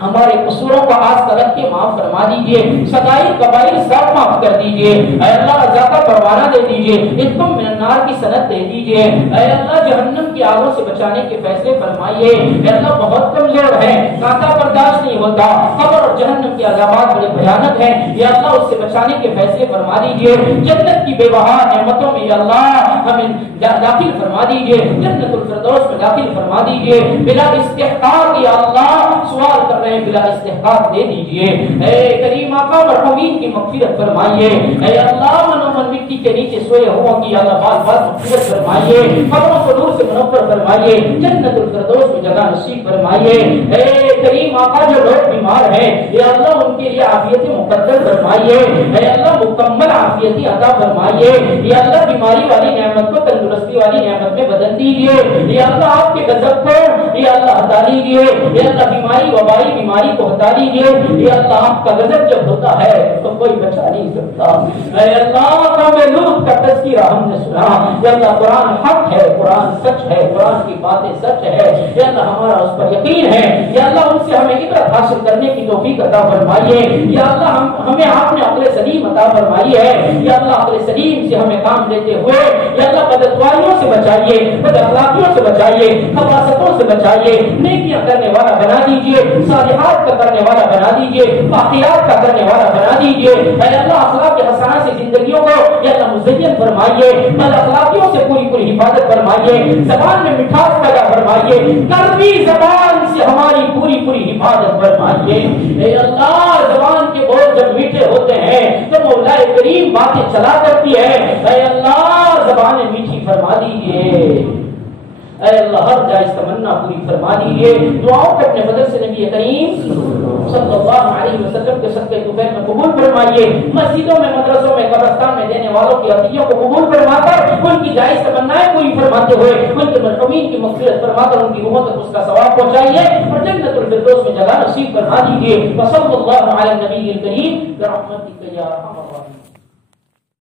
ہمارے قصوروں کو آج تلک کے معاف فرما دیجئے, صغائر کبائر سب معاف کر دیجئے. اے اللہ رضا کا پروانہ دے دیجئے, اتقم من النار کی سند دے دیجئے. اے اللہ جہنم کی آگوں سے بچانے کے فیصلے فرمائیے. اے اللہ بہت کمزور ہے, کانٹا برداشت نہیں ہوتا, قبر اور جہنم کے عذابات بڑے بھیانک ہیں, یا اللہ اس سے بچانے کے فیصلے فرما دیجئے. جنت کی بے بہا نعمتوں میں یا اللہ ہمیں داخل فرما دیجئے, جنت الفردوس میں داخل فرما دیجئے. بلا استحقاق یا اللہ سوال کر بلا استحقاق دے دیجئے. اے کریم آقا مرحومین کی مغفرت فرمائیے. اے اللہ منو من مٹی کے نیچے سوئے ہوں کی اللہ بال بال مغفرت فرمائیے, قبروں کو نور سے منور فرمائیے, جنت الفردوس میں جگہ نصیب فرمائیے. اے کریم آقا جو لوگ بیمار ہیں یا اللہ ان کے لیے عافیت مقدر فرمائیے. اے اللہ مکمل عافیت عطا فرمائیے. یا اللہ بیماری والی نعمت کو تندرستی والی نعمت میں بدل دیجئے. یا اللہ آپ کے غضب کو یا اللہ ہٹا دیجئے. یا اللہ بیماری وبائی بیماری کو ہٹا دیجئے. یا اللہ آپ کا غضب جب ہوتا ہے تو کوئی بچا نہیں سکتا. اے اللہ قوم لوط کا تذکرہ ہم نے سنا. یا اللہ قرآن حق ہے, قرآن سچ ہے, قرآن کی باتیں سچ ہے. یا اللہ ہمارا اس پر یقین ہے. یا اللہ ان سے ہمیں عبرت حاصل کرنے کی توفیق عطا فرمائیے. یا اللہ ہمیں آپ نے عقل سلیم عطا فرمائی ہے. یا اللہ عقل سلیم سے ہمیں کام لیتے ہوئے یا اللہ بدعتواریوں سے بچائیے, بد اخلاقیوں سے بچائیے, خباثتوں سے بچائیے, نیکیاں کرنے والا بنا دیجیے, صالحات کا کرنے والا بنا دیجئے, باقیات کا کرنے والا بنا دیجئے. اے اللہ اخلاق حسنہ سے زندگیوں کو یا اللہ مزین فرمائیے, بد اخلاقیوں سے پوری حفاظت فرمائیے, زبان میں مٹھاس پیدا فرمائیے, کڑوی زبان سے ہماری پوری حفاظت فرمائیے. اے اللہ زبان کے بول جب میٹھے ہوتے ہیں تو مولا کریم باتیں چلا کرتی ہے. اے اللہ زبانیں میٹھی فرما دیجئے. اے اللہ ہر جائز تمنا پوری فرما دیجئے. دعاؤں کو اپنے بدل سے نبی کریم صلی اللہ علیہ وسلم کے صدقے طویل میں قبول فرمائیے. مسجدوں میں, مدرسوں میں, قبرستان میں دینے والوں کی عطیوں کو قبول فرما کر ان کی جائز تمنائیں پوری فرماتے ہوئے ان کے مرحومین کی مغفرت فرما کر ان کی روحوں تک اس کا ثواب پہنچائیے اور جنت الفردوس میں جگہ نصیب فرما دیجیے. وصلی اللہ علی النبی الکریم برحمتک یا ارحم الراحمین.